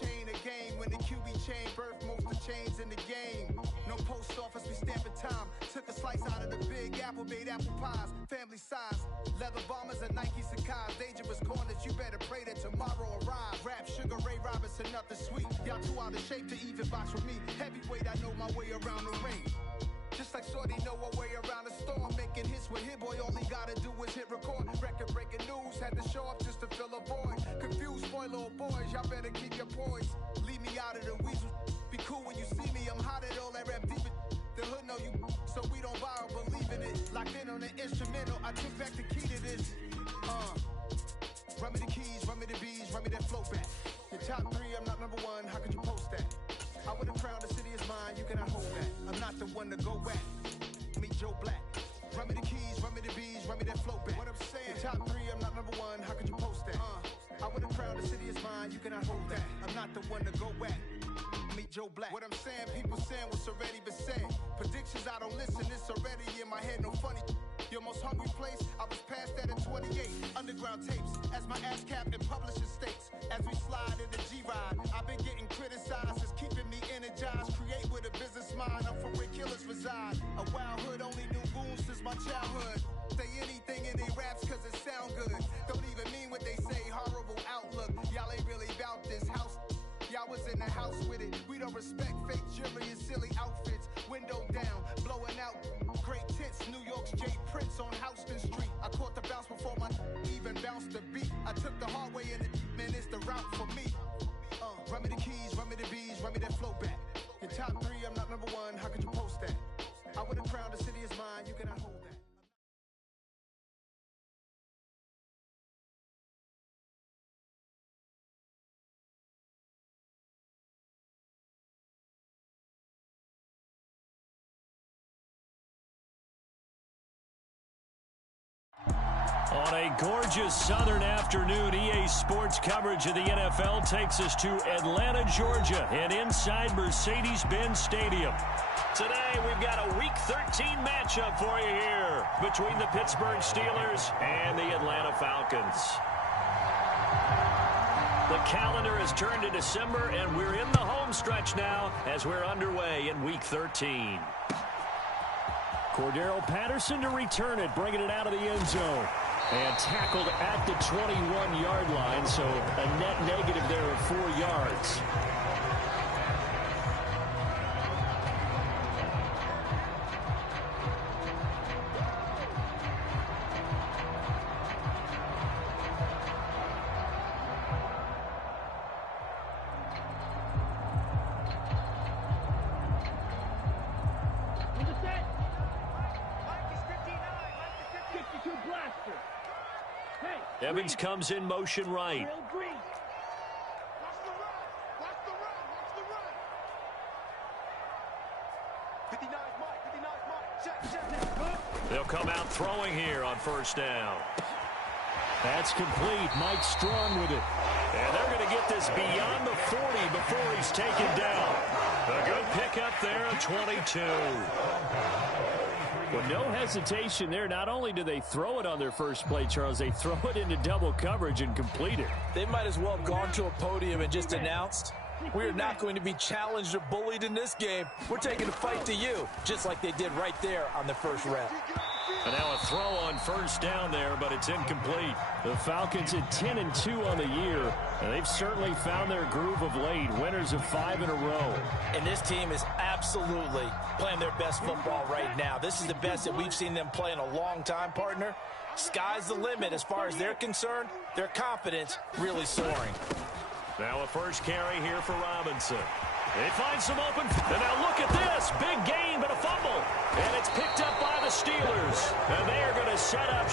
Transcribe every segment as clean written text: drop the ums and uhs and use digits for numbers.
chain a game. When the QB chain birthed most of chains in the game. No post office, we stamping time. Took a slice out of the big apple, made apple pies. Family size, leather bombers and Nike Sacai's. Dangerous corners, you better pray that tomorrow arrives. Rap, Sugar Ray Robinson, nothing sweet. Y'all too out of shape to even box with me. Heavyweight, I know my way around the ring. Just like Shorty know her way around the storm. Making hits with Hit Boy, all he gotta do is hit record. Record breaking news, had to show up just to fill a void. Confused, spoiled little boys, y'all better keep your poise. Leave me out of the weasel. Be cool when you see me, I'm hot at all that rap deep. The hood know you, so we don't borrow, believe in it. Locked in on the instrumental, I took back the key to this. Run me the keys, run me the bees, run me that flow back. Your top 3, I'm not number 1, how could you post that? I would've crowned the city is mine, you cannot hold that. I'm not the one to go back. Meet Joe Black. Run me the keys, run me the bees, run me that flow back. What I'm saying, top 3, I'm not number 1, how could you post that? I would've crowned the city is mine, you cannot hold that. I'm not the one to go back. Meet Joe Black. What I'm saying, people saying what's already been said. Predictions, I don't listen, it's already in my head, no funny. Your most hungry place, I was past that at 28. Underground tapes, as my ass cap in publishing states. As we slide in the G-Ride, I've been getting criticized, it's keeping me energized. Create with a business mind, I'm from where killers reside. A wild hood, only knew goons since my childhood. Say anything in they raps cause it sound good. Don't even mean what they say, horrible outlook. Y'all ain't really about this house. Y'all was in the house with it. We don't respect fake jewelry and silly outfits. Window down, blowing out. Great tits, New York's Jay Prince on Houston Street. I caught the bounce before my even bounced the beat. I took the hard way and it, man, it's the route for me. Run me the keys, run me the bees, run me that flow back. Your top 3, I'm not number 1, how could you post that? I would've crowned the city is mine, you cannot hold that. On a gorgeous southern afternoon, EA Sports coverage of the NFL takes us to Atlanta, Georgia, and inside Mercedes-Benz Stadium. Today, we've got a Week 13 matchup for you here between the Pittsburgh Steelers and the Atlanta Falcons. The calendar has turned to December, and we're in the home stretch now as we're underway in Week 13. Cordero Patterson to return it, bringing it out of the end zone. And tackled at the 21-yard line, so a net negative there of 4 yards. Evans comes in motion right. They'll come out throwing here on first down. That's complete. Mike Strong with it. And they're going to get this beyond the 40 before he's taken down. A good pickup there at 22. Well, no hesitation there. Not only do they throw it on their first play, Charles, they throw it into double coverage and complete it. They might as well have gone to a podium and just announced, we are not going to be challenged or bullied in this game. We're taking the fight to you, just like they did right there on the first rep. And now a throw on first down there, but it's incomplete. The Falcons at 10-2 on the year, and they've certainly found their groove of late. Winners of 5 in a row. And this team is absolutely playing their best football right now. This is the best that we've seen them play in a long time, partner. Sky's the limit as far as they're concerned. Their confidence really soaring. Now a first carry here for Robinson. They find some open. And now look at this. Big gain, but a fumble. And it's picked up by the Steelers. And they are going to set up.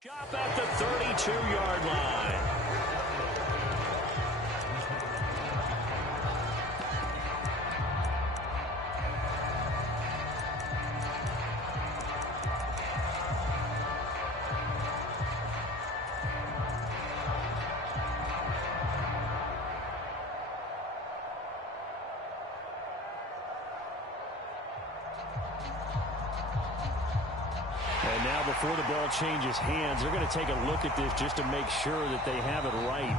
Stop at the 32-yard line. And now before the ball changes hands, they're going to take a look at this just to make sure that they have it right.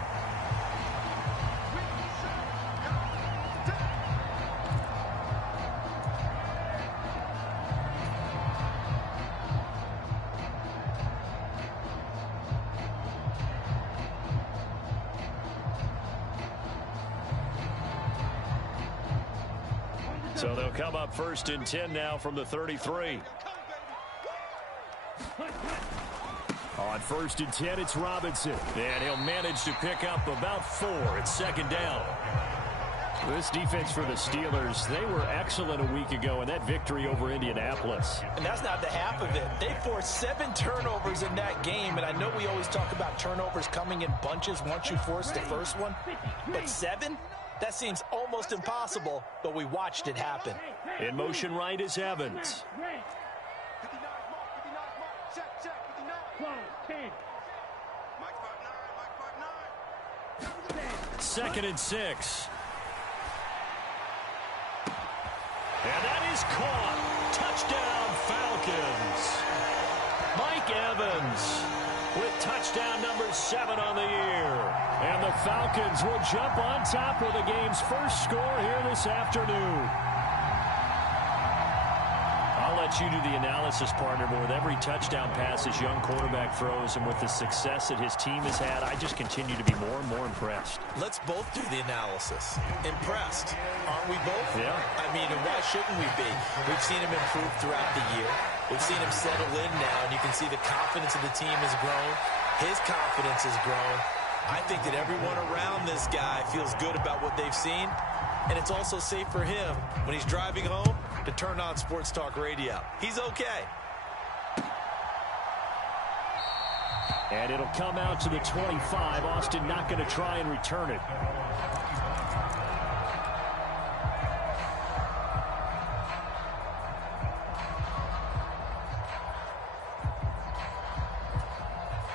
So they'll come up 1st and 10 now from the 33. On 1st and 10, it's Robinson. And he'll manage to pick up about 4. It's 2nd down. This defense for the Steelers, they were excellent a week ago in that victory over Indianapolis. And that's not the half of it. They forced 7 turnovers in that game. And I know we always talk about turnovers coming in bunches once you force the first one. But 7? That seems almost impossible, but we watched it happen. In motion right is Evans. 2nd and 6. And that is caught. Touchdown, Falcons. Mike Evans with touchdown number 7 on the year. And the Falcons will jump on top of the game's first score here this afternoon. I'll let you do the analysis, partner, but with every touchdown pass this young quarterback throws and with the success that his team has had, I just continue to be more and more impressed. Let's both do the analysis. Impressed, aren't we both? Yeah. I mean, and why shouldn't we be? We've seen him improve throughout the year. We've seen him settle in now, and you can see the confidence of the team has grown. His confidence has grown. I think that everyone around this guy feels good about what they've seen, and it's also safe for him when he's driving home to turn on Sports Talk Radio. He's okay. And it'll come out to the 25. Austin not going to try and return it.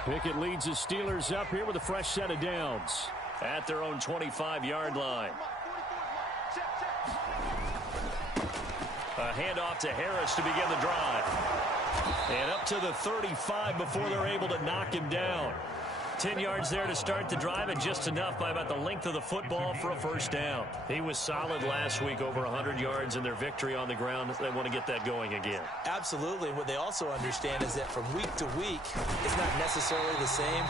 Pickett leads the Steelers up here with a fresh set of downs at their own 25-yard line. A handoff to Harris to begin the drive. And up to the 35 before they're able to knock him down. 10 yards there to start the drive, and just enough by about the length of the football for a first down. He was solid last week, over 100 yards in their victory on the ground. They want to get that going again. Absolutely. And what they also understand is that from week to week, it's not necessarily the same,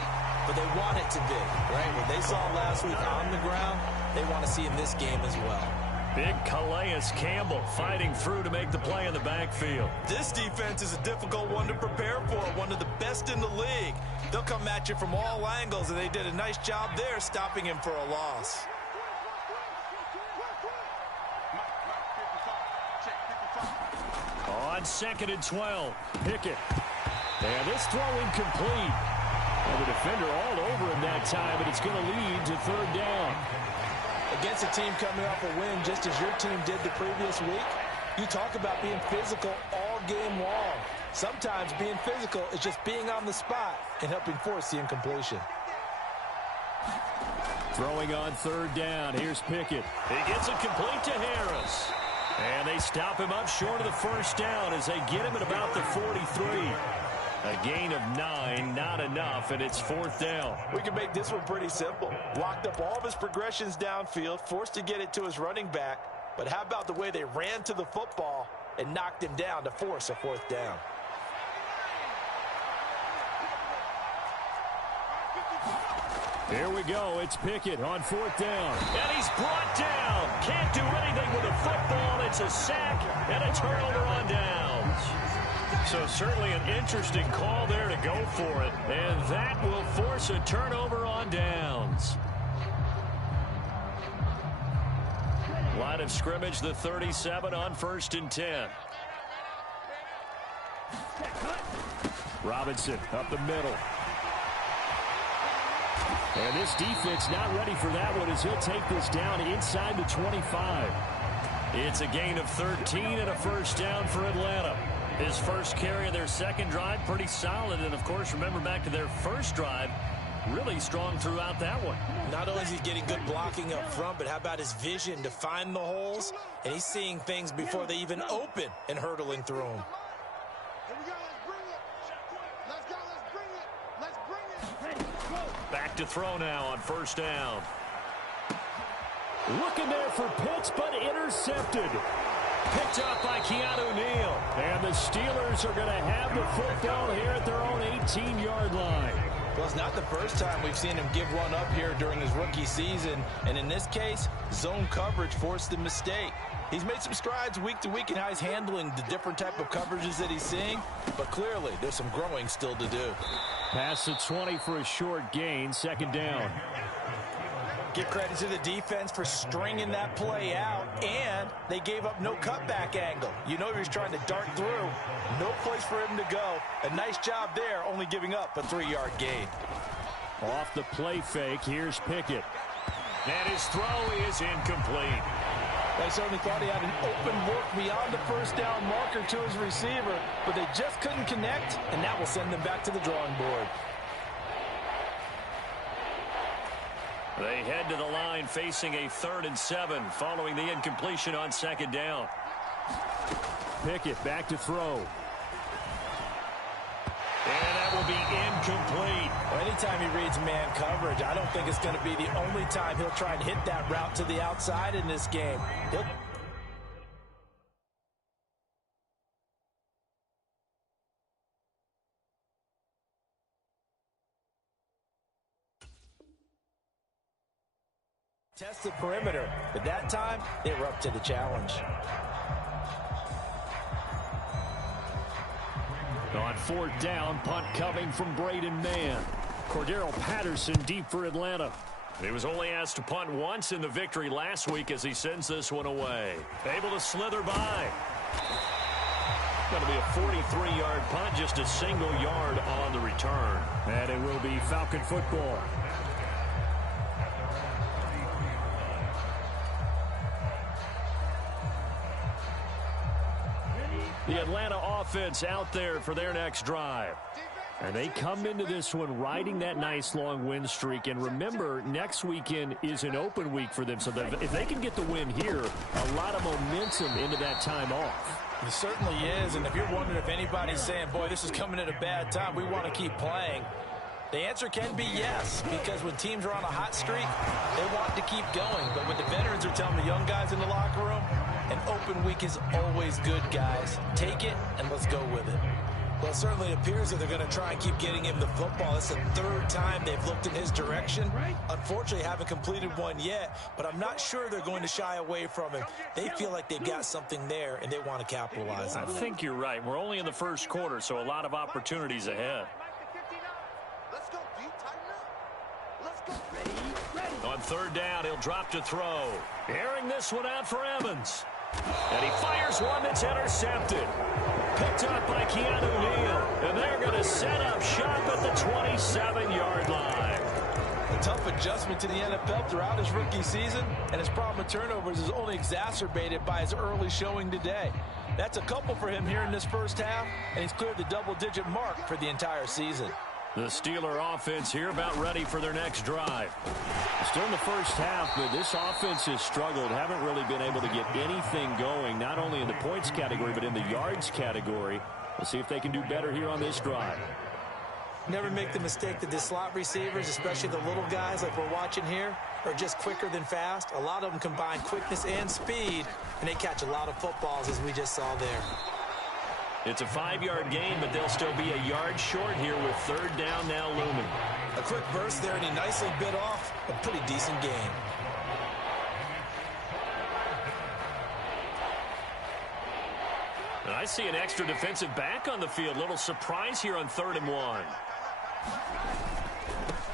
but they want it to be, right? What they saw last week on the ground, they want to see in this game as well. Big Calais Campbell fighting through to make the play in the backfield. This defense is a difficult one to prepare for, one of the best in the league. They'll come at you from all angles, and they did a nice job there stopping him for a loss. On 2nd and 12, Pickett. And this throw incomplete. And the defender all over him that time, but it's going to lead to 3rd down. Against a team coming off a win just as your team did the previous week, you talk about being physical all game long. Sometimes being physical is just being on the spot and helping force the incompletion. Throwing on 3rd down. Here's Pickett. He gets it complete to Harris. And they stop him up short of the first down as they get him at about the 43. A gain of 9, not enough, and it's 4th down. We can make this one pretty simple. Locked up all of his progressions downfield, forced to get it to his running back. But how about the way they ran to the football and knocked him down to force a 4th down? Here we go. It's Pickett on 4th down. And he's brought down. Can't do anything with the football. It's a sack and a turnover on downs. So certainly an interesting call there to go for it. And that will force a turnover on downs. Line of scrimmage, the 37 on 1st and 10. Robinson up the middle. And this defense not ready for that one as he'll take this down inside the 25. It's a gain of 13 and a first down for Atlanta. His first carry of their second drive, pretty solid. And, of course, remember back to their first drive, really strong throughout that one. Not only is he getting good blocking up front, but how about his vision to find the holes? And he's seeing things before they even open and hurtling through them. Back to throw now on first down. Looking there for Pitts, but intercepted. Picked up by Keanu Neal. And the Steelers are going to have the football here at their own 18-yard line. Well, it's not the first time we've seen him give one up here during his rookie season. And in this case, zone coverage forced the mistake. He's made some strides week to week in how he's handling the different type of coverages that he's seeing. But clearly, there's some growing still to do. Pass the 20 for a short gain, second down. Give credit to the defense for stringing that play out, and they gave up no cutback angle. You know he was trying to dart through. No place for him to go. A nice job there, only giving up a 3-yard gain. Off the play fake, here's Pickett. And his throw is incomplete. They certainly thought he had an open look beyond the first down marker to his receiver, but they just couldn't connect, and that will send them back to the drawing board. They head to the line facing a 3rd and 7 following the incompletion on second down. Pickett back to throw. And that will be incomplete. Well, anytime he reads man coverage, I don't think it's going to be the only time he'll try and hit that route to the outside in this game. Test the perimeter, but that time they were up to the challenge. On 4th down, punt coming from Braden Mann. Cordero Patterson deep for Atlanta. He was only asked to punt once in the victory last week as he sends this one away. Able to slither by. Going to be a 43-yard punt, just a single yard on the return. And it will be Falcon football. The Atlanta offense out there for their next drive. And they come into this one riding that nice long win streak. And remember, next weekend is an open week for them. So that if they can get the win here, a lot of momentum into that time off. It certainly is. And if you're wondering if anybody's saying, boy, this is coming at a bad time, we want to keep playing, the answer can be yes, because when teams are on a hot streak, they want to keep going. But when the veterans are telling the young guys in the locker room, an open week is always good, guys. Take it, and let's go with it. Well, it certainly appears that they're going to try and keep getting him the football. It's the 3rd time they've looked in his direction. Unfortunately, haven't completed one yet, but I'm not sure they're going to shy away from him. They feel like they've got something there, and they want to capitalize on it. I think you're right. We're only in the first quarter, so a lot of opportunities ahead. Let's go, D. Tighten up. Let's go. Ready. On 3rd down, he'll drop to throw. Airing this one out for Evans. And he fires one that's intercepted. Picked up by Keanu Neal. And they're going to set up shop at the 27-yard line. A tough adjustment to the NFL throughout his rookie season, and his problem with turnovers is only exacerbated by his early showing today. That's a couple for him here in this first half, and he's cleared the double-digit mark for the entire season. The Steeler offense here about ready for their next drive. Still in the first half, but this offense has struggled. Haven't really been able to get anything going, not only in the points category, but in the yards category. We'll see if they can do better here on this drive. Never make the mistake that the slot receivers, especially the little guys like we're watching here, are just quicker than fast. A lot of them combine quickness and speed, and they catch a lot of footballs, as we just saw there. It's a 5-yard gain, but they'll still be a yard short here with 3rd down now looming. A quick burst there, and he nicely bit off a pretty decent gain. And I see an extra defensive back on the field. Little surprise here on 3rd and 1.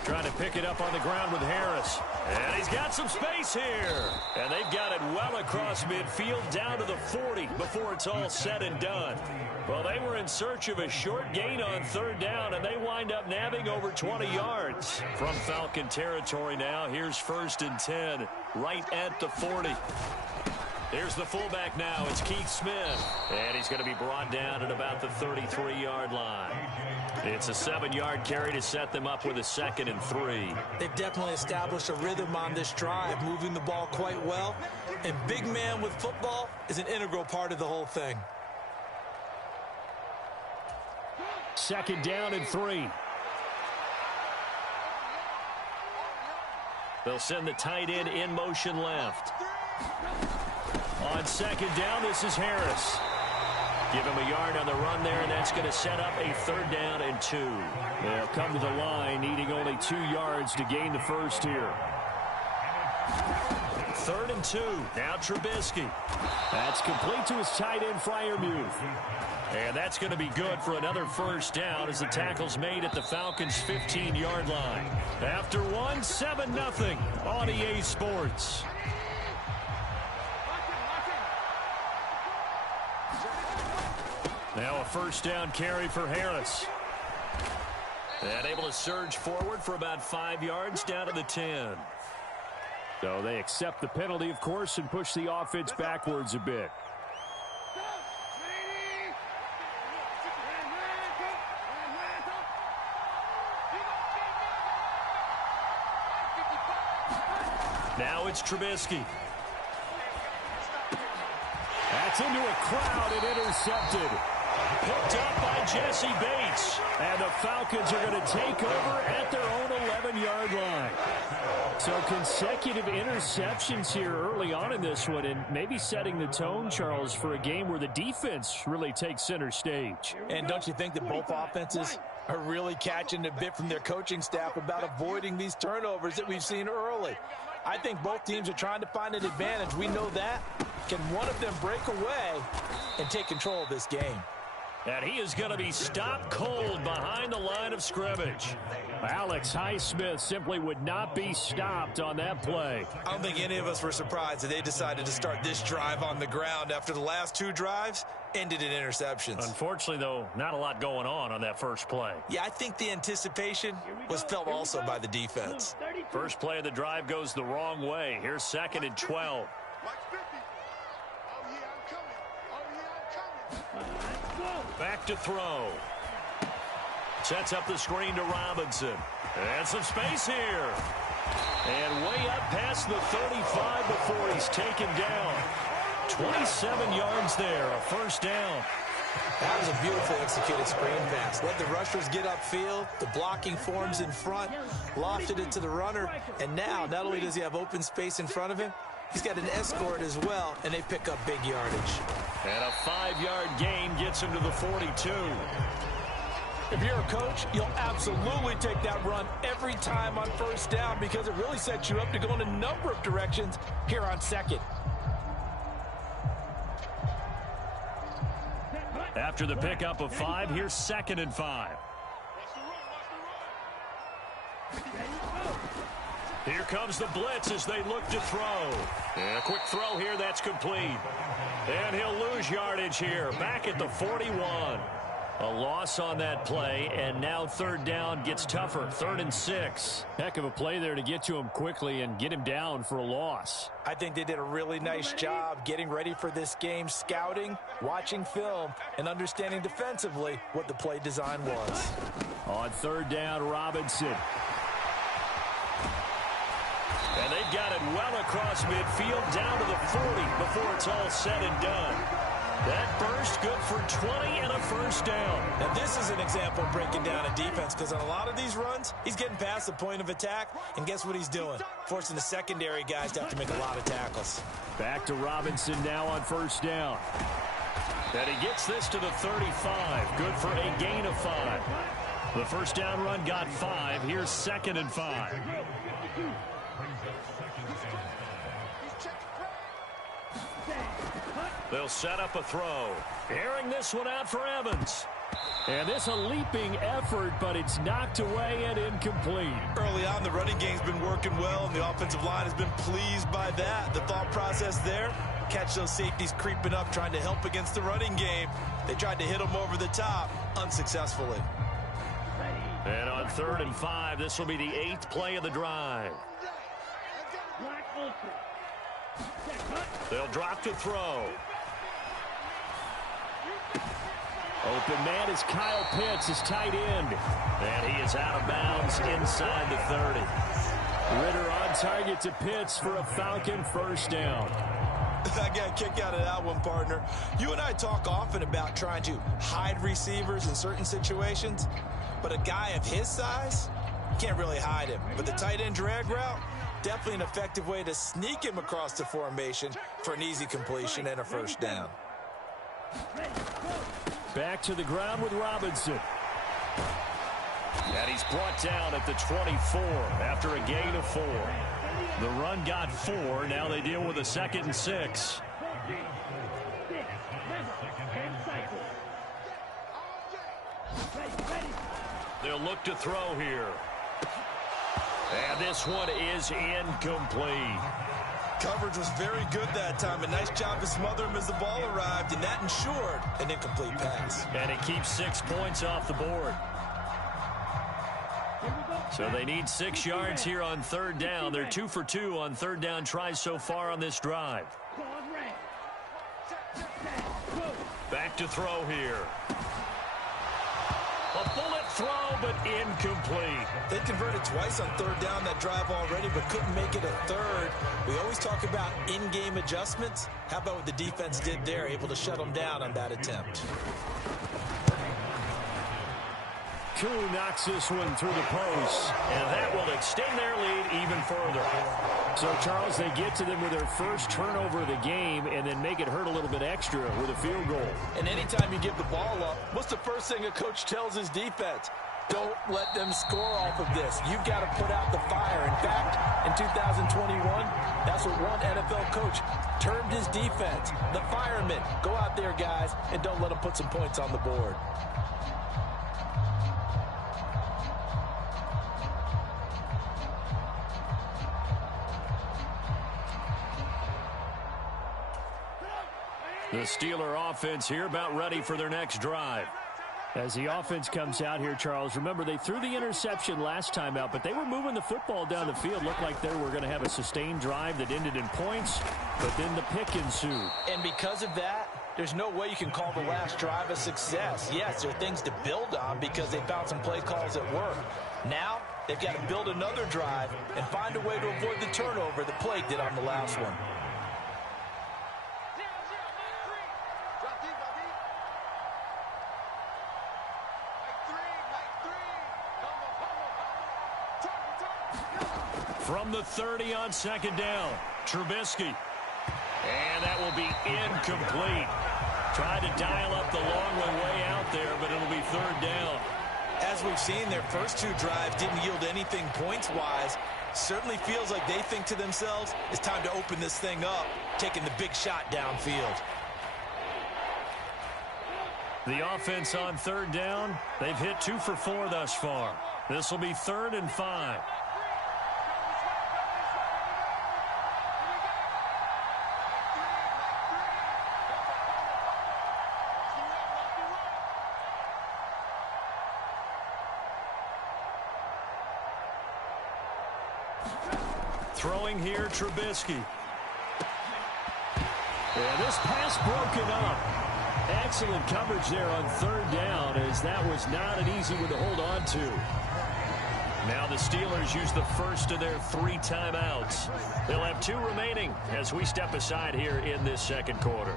Trying to pick it up on the ground with Harris. And he's got some space here. And they've got it well across midfield down to the 40 before it's all said and done. Well, they were in search of a short gain on third down, and they wind up nabbing over 20 yards. From Falcon territory now, here's 1st and 10, right at the 40. Here's the fullback now. It's Keith Smith. And he's going to be brought down at about the 33-yard line. It's a 7-yard carry to set them up with a 2nd and 3. They've definitely established a rhythm on this drive, moving the ball quite well. And big man with football is an integral part of the whole thing. 2nd down and 3. They'll send the tight end in motion left. On 2nd down, this is Harris. Give him a yard on the run there, and that's going to set up a 3rd down and 2. They'll come to the line, needing only 2 yards to gain the first here. 3rd and 2. Now Trubisky. That's complete to his tight end, Freiermuth. And that's going to be good for another 1st down as the tackle's made at the Falcons' 15-yard line. After one, 7-0 on EA Sports. Now a 1st down carry for Harris. And able to surge forward for about 5 yards down to the 10. So they accept the penalty, of course, and push the offense backwards a bit. Now it's Trubisky. That's into a crowd and intercepted. Picked up by Jesse Bates. And the Falcons are going to take over at their own 11-yard line. So consecutive interceptions here early on in this one, and maybe setting the tone, Charles, for a game where the defense really takes center stage. And don't you think that both offenses are really catching a bit from their coaching staff about avoiding these turnovers that we've seen early? I think both teams are trying to find an advantage. We know that. Can one of them break away and take control of this game? And he is going to be stopped cold behind the line of scrimmage. Alex Highsmith simply would not be stopped on that play. I don't think any of us were surprised that they decided to start this drive on the ground after the last 2 drives ended in interceptions. Unfortunately, though, not a lot going on that first play. Yeah, I think the anticipation was felt also by the defense. First play of the drive goes the wrong way. Here's 2nd and 12. Back to throw. Sets up the screen to Robinson. And some space here. And way up past the 35 before he's taken down. 27 yards there, a 1st down. That was a beautifully executed screen pass. Let the rushers get upfield. The blocking forms in front. Lofted it to the runner. And now, not only does he have open space in front of him, he's got an escort as well, and they pick up big yardage. And a 5-yard gain gets him to the 42. If you're a coach, you'll absolutely take that run every time on 1st down because it really sets you up to go in a number of directions here on 2nd. After the pickup of 5, here's 2nd and 5. Here comes the blitz as they look to throw. And a quick throw here, that's complete. And he'll lose yardage here, back at the 41. A loss on that play, and now 3rd down gets tougher, 3rd and 6. Heck of a play there to get to him quickly and get him down for a loss. I think they did a really nice job getting ready for this game, scouting, watching film, and understanding defensively what the play design was. On 3rd down, Robinson. And they've got it well across midfield down to the 40 before it's all said and done. That burst good for 20 and a 1st down. Now this is an example of breaking down a defense because on a lot of these runs, he's getting past the point of attack, and guess what he's doing? Forcing the secondary guys to have to make a lot of tackles. Back to Robinson now on 1st down. And he gets this to the 35. Good for a gain of 5. The 1st down run got 5. Here's 2nd and 5. They'll set up a throw. Airing this one out for Evans. And this a leaping effort, but it's knocked away and incomplete. Early on, the running game's been working well, and the offensive line has been pleased by that. The thought process there, catch those safeties creeping up, trying to help against the running game. They tried to hit them over the top, unsuccessfully. And on 3rd and 5, this will be the 8th play of the drive. They'll drop to throw. Open man is Kyle Pitts, his tight end. And he is out of bounds inside the 30. Ritter on target to Pitts for a Falcon first down. I got a kick out of that one, partner. You and I talk often about trying to hide receivers in certain situations, but a guy of his size, can't really hide him. But the tight end drag route, definitely an effective way to sneak him across the formation for an easy completion and a first down. Back to the ground with Robinson. And he's brought down at the 24 after a gain of 4. The run got 4. Now they deal with a 2nd and 6. They'll look to throw here. And this one is incomplete. Coverage was very good that time. A nice job to smother him as the ball arrived, and that ensured an incomplete pass. And it keeps 6 points off the board. So they need 6 yards here on 3rd down. They're 2 for 2 on 3rd down tries so far on this drive. Back to throw here. A bullet throw, but incomplete. They converted twice on 3rd down that drive already, but couldn't make it a 3rd. We always talk about in-game adjustments. How about what the defense did there, able to shut them down on that attempt? Koo knocks this one through the post, and that will extend their lead even further. So, Charles, they get to them with their first turnover of the game and then make it hurt a little bit extra with a field goal. And anytime you give the ball up, what's the first thing a coach tells his defense? Don't let them score off of this. You've got to put out the fire. In fact, in 2021, that's what one NFL coach termed his defense. The firemen. Go out there, guys, and don't let them put some points on the board. The Steeler offense here about ready for their next drive. As the offense comes out here, Charles, remember they threw the interception last time out, but they were moving the football down the field. Looked like they were going to have a sustained drive that ended in points, but then the pick ensued. And because of that, there's no way you can call the last drive a success. Yes, there are things to build on because they found some play calls that work. Now, they've got to build another drive and find a way to avoid the turnover the play did on the last one. From the 30 on 2nd down, Trubisky. And that will be incomplete. Tried to dial up the long way out there, but it'll be 3rd down. As we've seen, their first 2 drives didn't yield anything points-wise. Certainly feels like they think to themselves, it's time to open this thing up, taking the big shot downfield. The offense on 3rd down, they've hit 2 for 4 thus far. This will be 3rd and 5. Throwing here, Trubisky. And this pass broken up. Excellent coverage there on 3rd down, as that was not an easy one to hold on to. Now the Steelers use the first of their 3 timeouts. They'll have 2 remaining as we step aside here in this 2nd quarter.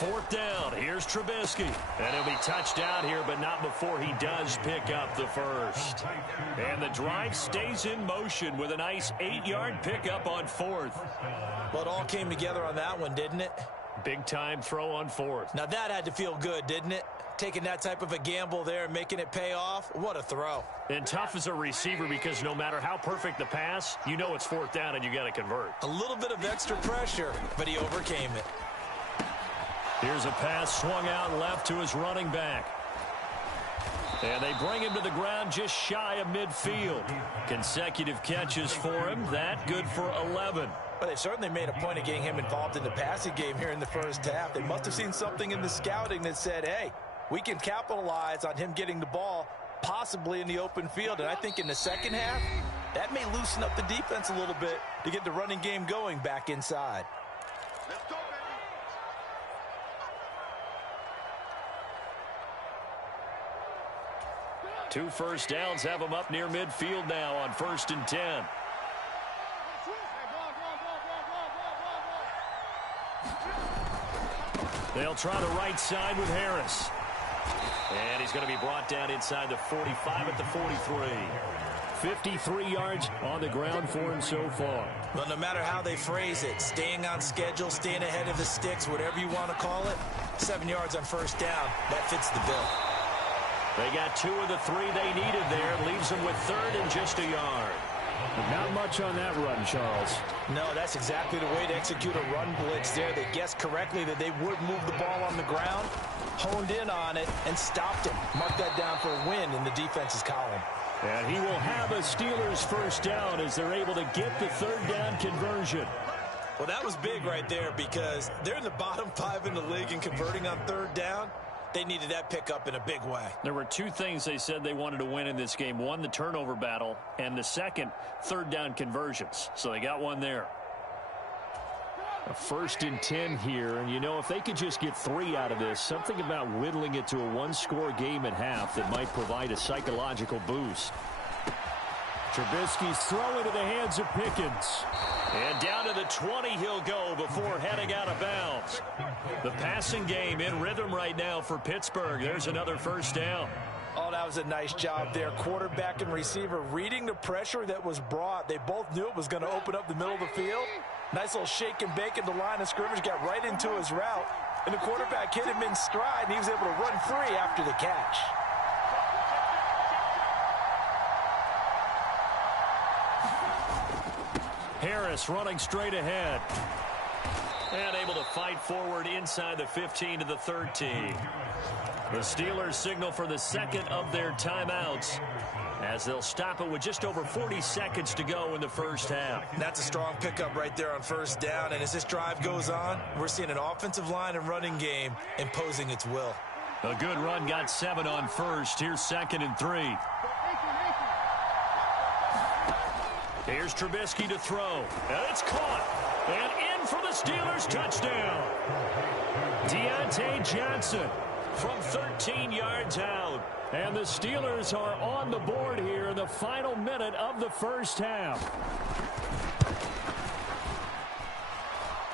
4th down. Here's Trubisky. And he'll be touched out here, but not before he does pick up the first. And the drive stays in motion with a nice 8-yard pickup on 4th. Well, it all came together on that one, didn't it? Big-time throw on 4th. Now that had to feel good, didn't it? Taking that type of a gamble there and making it pay off. What a throw. And tough as a receiver because no matter how perfect the pass, you know it's 4th down and you got to convert. A little bit of extra pressure, but he overcame it. Here's a pass swung out left to his running back. And they bring him to the ground just shy of midfield. Consecutive catches for him. That good for 11. Well, they certainly made a point of getting him involved in the passing game here in the first half. They must have seen something in the scouting that said, hey, we can capitalize on him getting the ball possibly in the open field. And I think in the second half, that may loosen up the defense a little bit to get the running game going back inside. Let's go, baby. 2 first downs have him up near midfield now on 1st and 10. They'll try the right side with Harris. And he's going to be brought down inside the 45 at the 43. 53 yards on the ground for him so far. Well, no matter how they phrase it, staying on schedule, staying ahead of the sticks, whatever you want to call it, 7 yards on 1st down, that fits the bill. They got 2 of the 3 they needed there. Leaves them with 3rd and just a yard. Not much on that run, Charles. No, that's exactly the way to execute a run blitz there. They guessed correctly that they would move the ball on the ground, honed in on it, and stopped him. Mark that down for a win in the defense's column. And he will have a Steelers 1st down as they're able to get the 3rd down conversion. Well, that was big right there because they're in the bottom 5 in the league and converting on 3rd down. They needed that pickup in a big way. There were 2 things they said they wanted to win in this game. One, the turnover battle, and the second, 3rd down conversions. So they got one there. A 1st and 10 here, and you know, if they could just get 3 out of this, something about whittling it to a 1-score game at half that might provide a psychological boost. Trubisky's throw into the hands of Pickens. And down to the 20 he'll go before heading out of bounds. The passing game in rhythm right now for Pittsburgh. There's another 1st down. Oh, that was a nice job there. Quarterback and receiver reading the pressure that was brought. They both knew it was going to open up the middle of the field. Nice little shake and bake at the line of scrimmage. Got right into his route. And the quarterback hit him in stride, and he was able to run free after the catch. Harris running straight ahead. And able to fight forward inside the 15 to the 13. The Steelers signal for the 2nd of their timeouts as they'll stop it with just over 40 seconds to go in the first half. That's a strong pickup right there on 1st down. And as this drive goes on, we're seeing an offensive line and running game imposing its will. A good run got 7 on 1st. Here's 2nd and 3. Here's Trubisky to throw. And it's caught. And in for the Steelers touchdown. Deontay Johnson from 13 yards out. And the Steelers are on the board here in the final minute of the first half.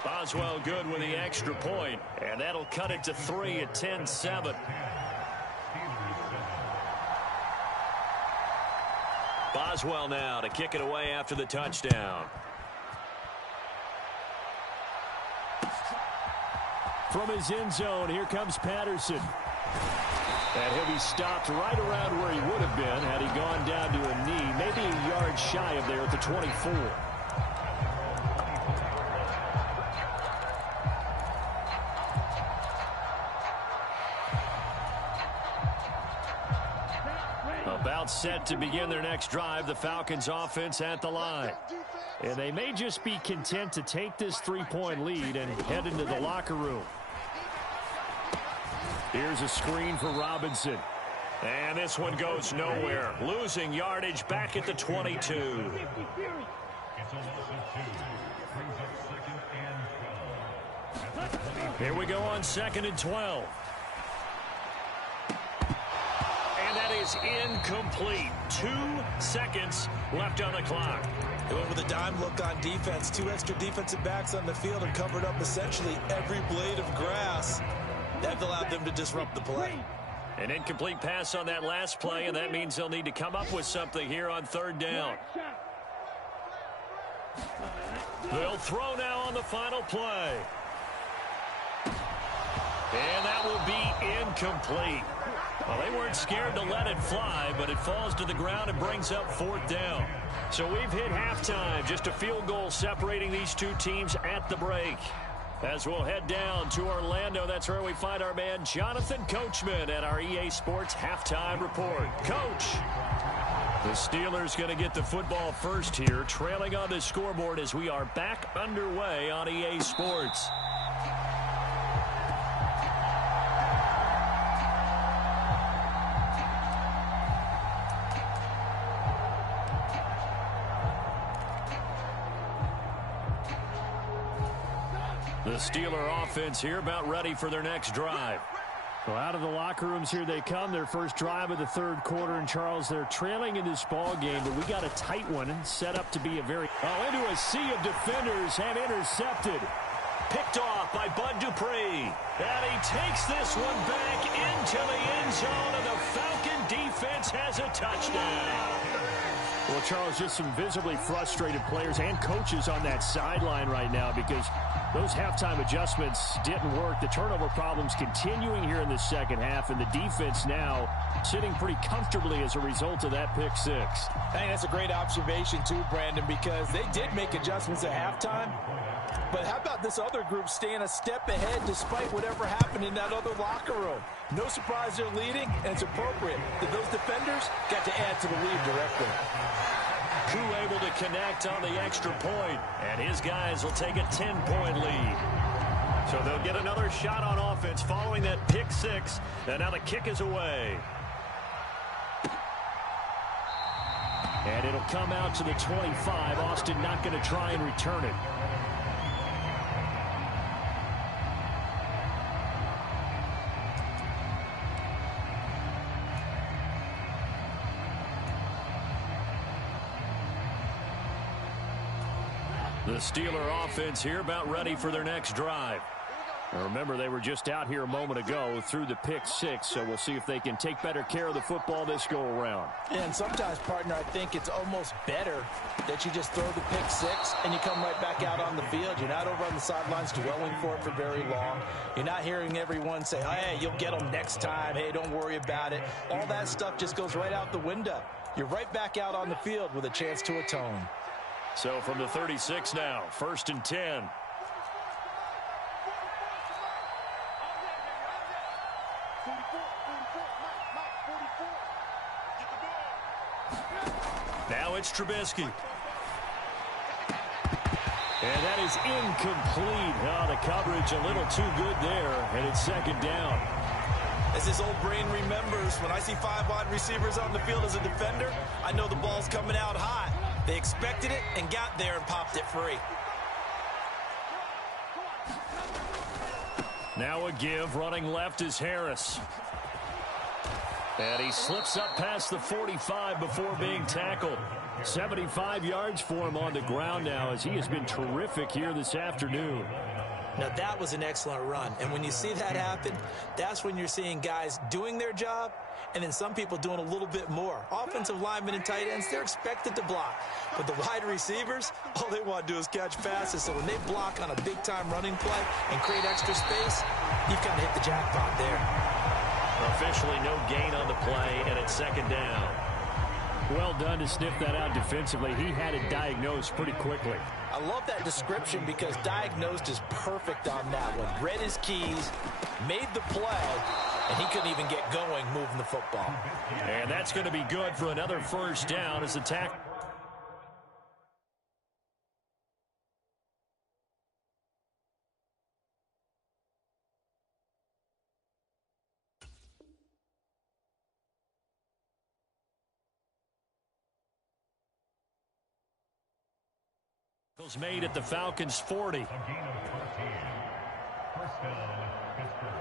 Boswell good with the extra point. And that'll cut it to 3 at 10-7. Boswell now to kick it away after the touchdown. From his end zone, here comes Patterson. And he'll be stopped right around where he would have been had he gone down to a knee, maybe a yard shy of there at the 24. About set to begin their next drive, the Falcons offense at the line. And they may just be content to take this 3-point lead and head into the locker room. Here's a screen for Robinson. And this one goes nowhere. Losing yardage back at the 22. Here we go on 2nd and 12. And that is incomplete. 2 seconds left on the clock. They went with a dime look on defense. 2 extra defensive backs on the field and covered up essentially every blade of grass. That allowed them to disrupt the play. An incomplete pass on that last play, and that means they'll need to come up with something here on 3rd down. They'll throw now on the final play. And that will be incomplete. Well, they weren't scared to let it fly, but it falls to the ground and brings up 4th down. So we've hit halftime. Just a field goal separating these two teams at the break. As we'll head down to Orlando, that's where we find our man Jonathan Coachman at our EA Sports Halftime Report. Coach, the Steelers going to get the football first here, trailing on the scoreboard as we are back underway on EA Sports. The Steeler offense here about ready for their next drive. Well, out of the locker rooms here they come. Their first drive of the 3rd quarter. And, Charles, they're trailing in this ball game, but we got a tight one set up to be a very... into a sea of defenders and intercepted. Picked off by Bud Dupree. And he takes this one back into the end zone, and the Falcon defense has a touchdown. Well, Charles, just some visibly frustrated players and coaches on that sideline right now because those halftime adjustments didn't work. The turnover problems continuing here in the second half, and the defense now sitting pretty comfortably as a result of that pick 6. I think that's a great observation, too, Brandon, because they did make adjustments at halftime. But how about this other group staying a step ahead despite whatever happened in that other locker room? No surprise they're leading, and it's appropriate that those defenders got to add to the lead directly. Koo able to connect on the extra point, and his guys will take a 10-point lead. So they'll get another shot on offense following that pick 6, and now the kick is away. And it'll come out to the 25. Austin not going to try and return it. The Steeler offense here about ready for their next drive. Now remember, they were just out here a moment ago through the pick 6, so we'll see if they can take better care of the football this go-around. And sometimes, partner, I think it's almost better that you just throw the pick 6 and you come right back out on the field. You're not over on the sidelines dwelling for it for very long. You're not hearing everyone say, oh, hey, you'll get them next time. Hey, don't worry about it. All that stuff just goes right out the window. You're right back out on the field with a chance to atone. So from the 36 now, 1st and 10. Now it's Trubisky. And that is incomplete. Oh, the coverage a little too good there, and it's 2nd down. As his old brain remembers, when I see 5 wide receivers on the field as a defender, I know the ball's coming out hot. They expected it and got there and popped it free. Now a give. Running left is Harris. And he slips up past the 45 before being tackled. 75 yards for him on the ground now as he has been terrific here this afternoon. Now, that was an excellent run. And when you see that happen, that's when you're seeing guys doing their job and then some people doing a little bit more. Offensive linemen and tight ends, they're expected to block. But the wide receivers, all they want to do is catch passes. So when they block on a big-time running play and create extra space, you've kind of hit the jackpot there. Officially no gain on the play, and it's 2nd down. Well done to sniff that out defensively. He had it diagnosed pretty quickly. I love that description because diagnosed is perfect on that one. Read his keys, made the play, and he couldn't even get going moving the football. And that's going to be good for another 1st down as the tackle. Made at the Falcons 40. A gain of 14. 1st down, Pittsburgh.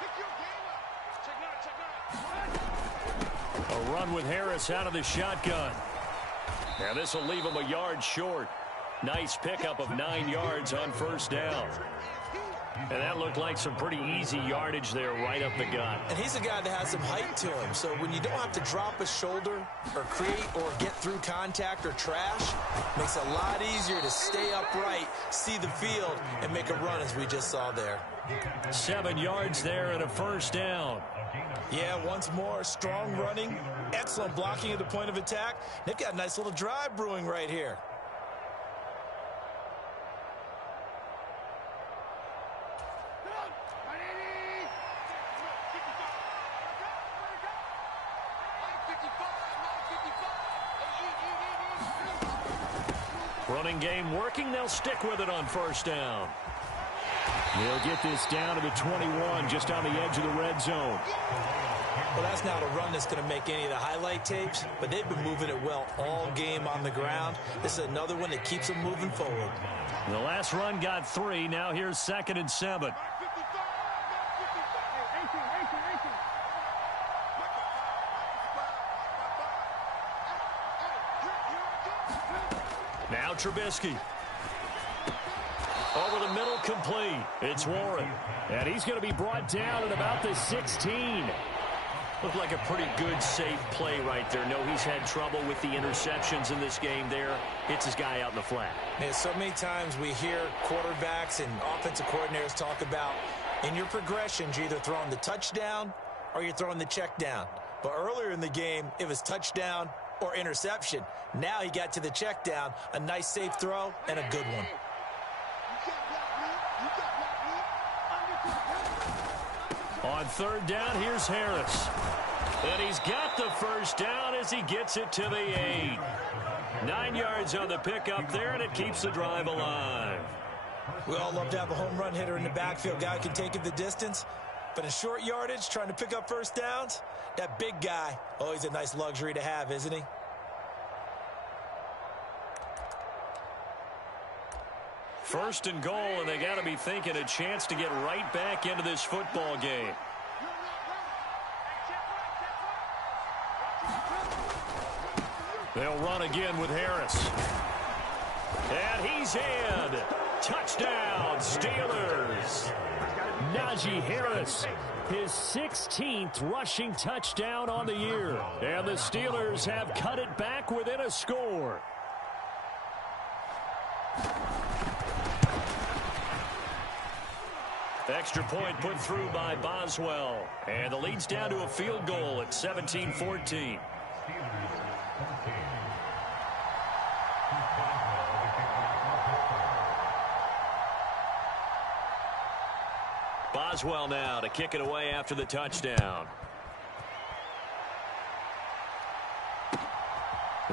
Pick your game up. Check it out, check it out. A run with Harris out of the shotgun. And this will leave him a yard short. Nice pickup of 9 yards on first down. And that looked like some pretty easy yardage there right up the gut. And he's a guy that has some height to him. So when you don't have to drop a shoulder or create or get through contact or trash, makes it a lot easier to stay upright, see the field, and make a run as we just saw there. 7 yards there and a first down. Yeah, once more, strong running, excellent blocking at the point of attack. They've got a nice little drive brewing right here. Running game working. They'll stick with it on first down. They'll get this down to the 21, just on the edge of the red zone. Well, that's not a run that's going to make any of the highlight tapes, but they've been moving it well all game on the ground. This is another one that keeps them moving forward. The last run got 3. Now here's 2nd and 7. Now Trubisky. Over the middle, complete. It's Warren. And he's going to be brought down at about the 16. Looked like a pretty good, safe play right there. No, he's had trouble with the interceptions in this game there. Hits his guy out in the flat. Yeah, so many times we hear quarterbacks and offensive coordinators talk about in your progressions, you're either throwing the touchdown or you're throwing the check down. But earlier in the game, it was touchdown or interception. Now he got to the check down, a nice safe throw, and a good one. On 3rd down, here's Harris. And he's got the first down as he gets it to the 8. 9 yards on the pickup there, and it keeps the drive alive. We all love to have a home run hitter in the backfield. Guy who can take it the distance. But in short yardage, trying to pick up first downs, that big guy, always a nice luxury to have, isn't he? First and goal, and they got to be thinking a chance to get right back into this football game. They'll run again with Harris. And he's in. Touchdown, Steelers. Najee Harris, his 16th rushing touchdown on the year. And the Steelers have cut it back within a score. Extra point put through by Boswell. And the lead's down to a field goal at 17-14. Boswell now to kick it away after the touchdown.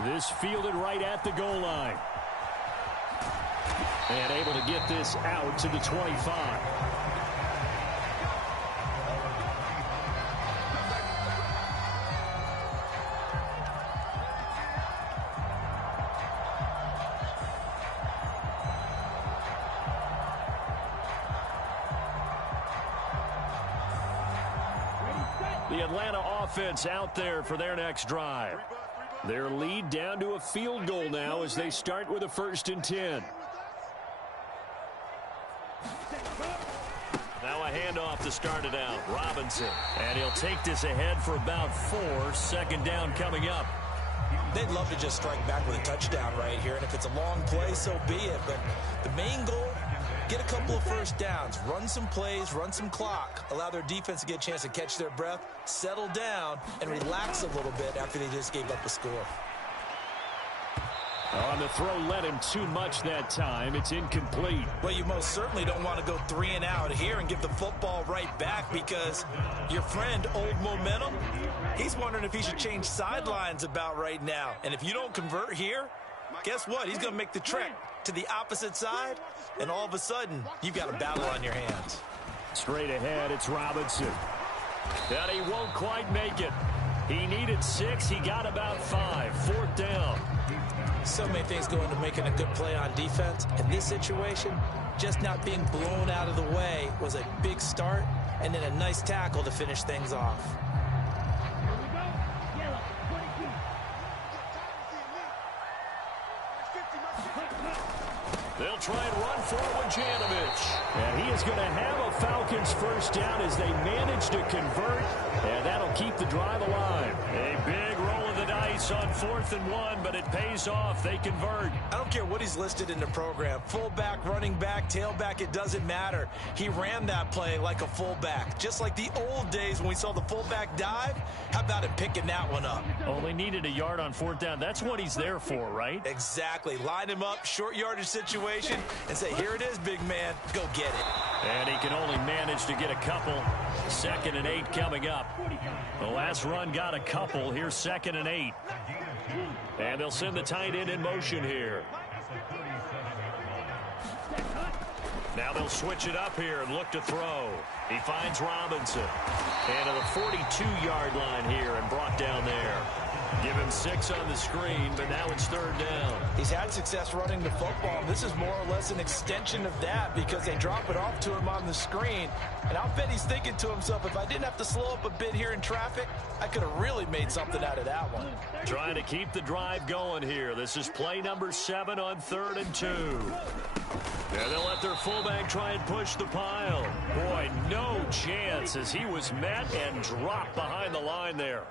This fielded right at the goal line. And able to get this out to the 25. The Atlanta offense out there for their next drive. Their lead down to a field goal now as they start with a 1st and 10. Now a handoff to start it out. Robinson. And he'll take this ahead for about 4. 2nd down coming up. They'd love to just strike back with a touchdown right here. And if it's a long play, so be it. But the main goal, get a couple of first downs, run some plays, run some clock, allow their defense to get a chance to catch their breath, settle down, and relax a little bit after they just gave up a score. On the throw, led him too much that time. It's incomplete. Well, you most certainly don't want to go 3 and out here and give the football right back because your friend, Old Momentum, he's wondering if he should change sidelines about right now. And if you don't convert here, guess what? He's going to make the trek to the opposite side, and all of a sudden, you've got a battle on your hands. Straight ahead, it's Robinson. And he won't quite make it. He needed 6. He got about 5. 4th down. So many things go into making a good play on defense. In this situation, just not being blown out of the way was a big start, and then a nice tackle to finish things off. They'll try and run for it with Janovich. And he is going to have a Falcons first down as they manage to convert, and that'll keep the drive alive. A big roll of the dice on 4th and 1, but it pays off. They convert. I don't care what he's listed in the program. Fullback, running back, tailback, it doesn't matter. He ran that play like a fullback. Just like the old days when we saw the fullback dive. How about him picking that one up? Only needed a yard on 4th down. That's what he's there for, right? Exactly. Line him up, short yardage situation, and say, here it is, big man. Go get it. And he can only manage to get a couple. 2nd and 8 coming up. The last run got a couple. Here's 2nd and 8. And they'll send the tight end in motion here. Now they'll switch it up here and look to throw. He finds Robinson. And to the 42-yard line here and brought down there. Give him 6 on the screen, but now it's 3rd down. He's had success running the football. This is more or less an extension of that because they drop it off to him on the screen. And I'll bet he's thinking to himself, if I didn't have to slow up a bit here in traffic, I could have really made something out of that one. Trying to keep the drive going here. This is play number 7 on 3rd and 2. And they'll let their fullback try and push the pile. Boy, no chance as he was met and dropped behind the line there.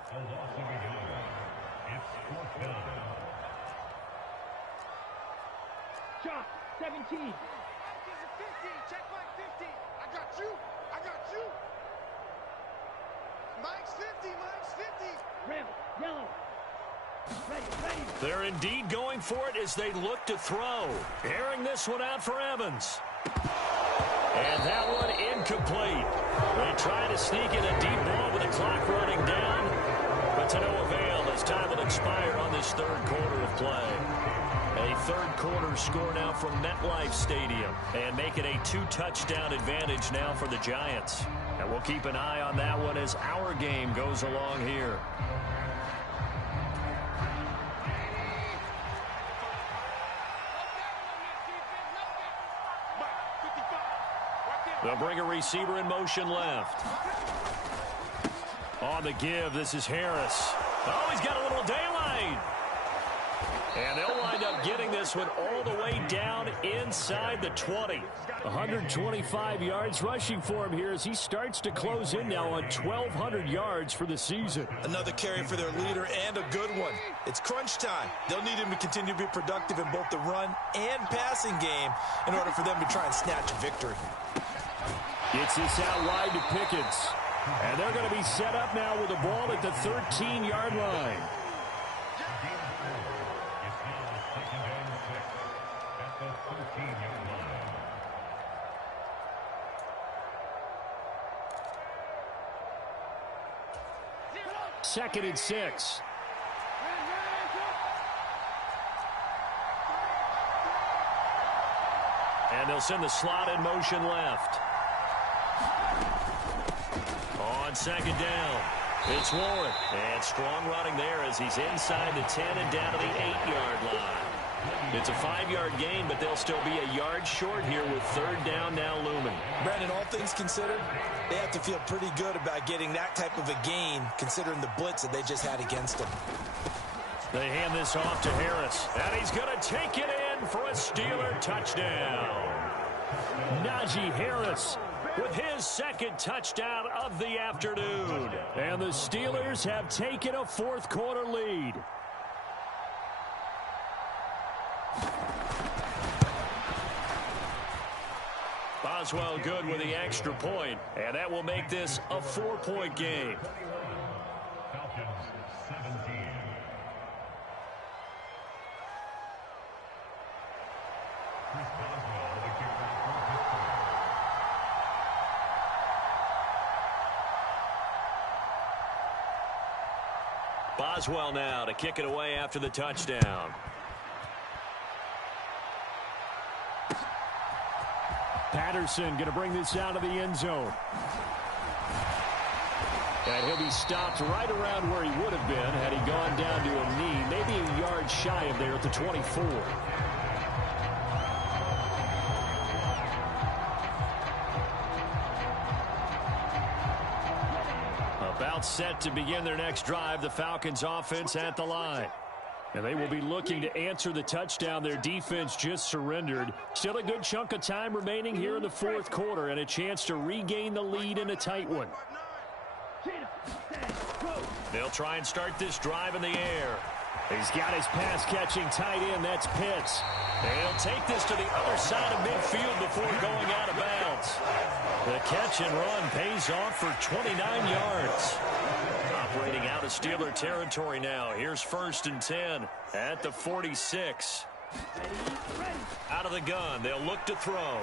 Chop, 17. 50, check Mike 50. I got you. Mike's 50. Red, yellow. Ready. They're indeed going for it as they look to throw. Airing this one out for Evans. And that one incomplete. They try to sneak in a deep ball with the clock running down, but to no avail as time will expire on this 3rd quarter of play. A 3rd quarter score now from MetLife Stadium, and make it a 2-touchdown advantage now for the Giants. And we'll keep an eye on that one as our game goes along here. They'll bring a receiver in motion left. On the give, this is Harris. Oh, he's got a little daylight. And they'll wind up getting this one all the way down inside the 20. 125 yards rushing for him here as he starts to close in now on 1,200 yards for the season. Another carry for their leader and a good one. It's crunch time. They'll need him to continue to be productive in both the run and passing game in order for them to try and snatch a victory. Gets this out wide to Pickens. And they're going to be set up now with the ball at the 13-yard line. Second and 6. And they'll send the slot in motion left. On 2nd down, it's Warren. And strong running there as he's inside the 10 and down to the 8-yard line. It's a 5-yard gain, but they'll still be a yard short here with 3rd down now looming. Brandon, all things considered, they have to feel pretty good about getting that type of a gain considering the blitz that they just had against them. They hand this off to Harris, and he's going to take it in for a Steeler touchdown. Najee Harris with his 2nd touchdown of the afternoon. And the Steelers have taken a 4th quarter lead. Boswell good with the extra point, and that will make this a 4-point game. Falcons 17. Chris Boswell, the kicker for Pittsburgh. Boswell now to kick it away after the touchdown. Patterson going to bring this out of the end zone. And he'll be stopped right around where he would have been had he gone down to a knee, maybe a yard shy of there at the 24. About set to begin their next drive, the Falcons offense at the line. And they will be looking to answer the touchdown their defense just surrendered. Still a good chunk of time remaining here in the fourth quarter and a chance to regain the lead in a tight one. They'll try and start this drive in the air. He's got his pass-catching tight end. That's Pitts. They'll take this to the other side of midfield before going out of bounds. The catch and run pays off for 29 yards. Operating out of Steeler territory now. Here's 1st and 10 at the 46. Out of the gun. They'll look to throw.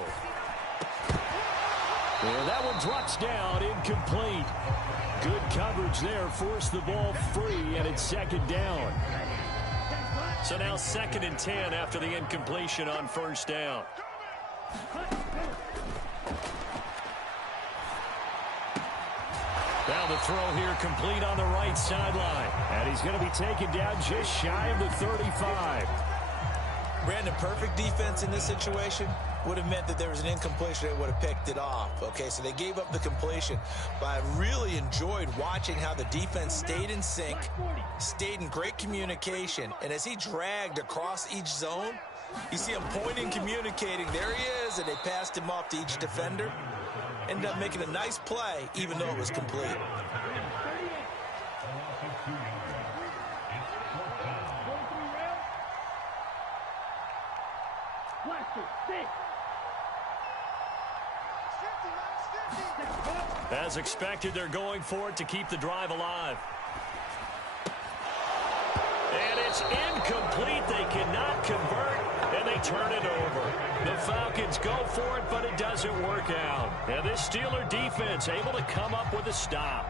And that one drops down, incomplete. Good coverage there, forced the ball free, and it's 2nd down. So now 2nd and 10 after the incompletion on 1st down. Now the throw here complete on the right sideline. And he's going to be taken down just shy of the 35. Brandon, perfect defense in this situation would have meant that there was an incompletion that would have picked it off. Okay, so they gave up the completion. But I really enjoyed watching how the defense stayed in sync, stayed in great communication. And as he dragged across each zone, you see him pointing, communicating. There he is, and they passed him off to each defender. Ended up making a nice play, even though it was complete. As expected, they're going for it to keep the drive alive. And it's incomplete. They cannot convert, and they turn it over. The Falcons go for it, but it doesn't work out. And this Steeler defense able to come up with a stop.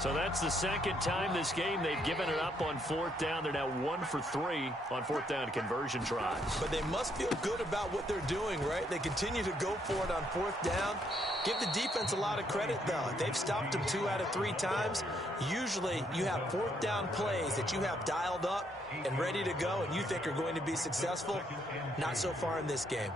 So that's the 2nd time this game they've given it up on 4th down. They're now 1 for 3 on 4th down conversion tries. But they must feel good about what they're doing, right? They continue to go for it on 4th down. Give the defense a lot of credit, though. They've stopped them 2 out of 3 times. Usually you have 4th down plays that you have dialed up and ready to go and you think are going to be successful. Not so far in this game.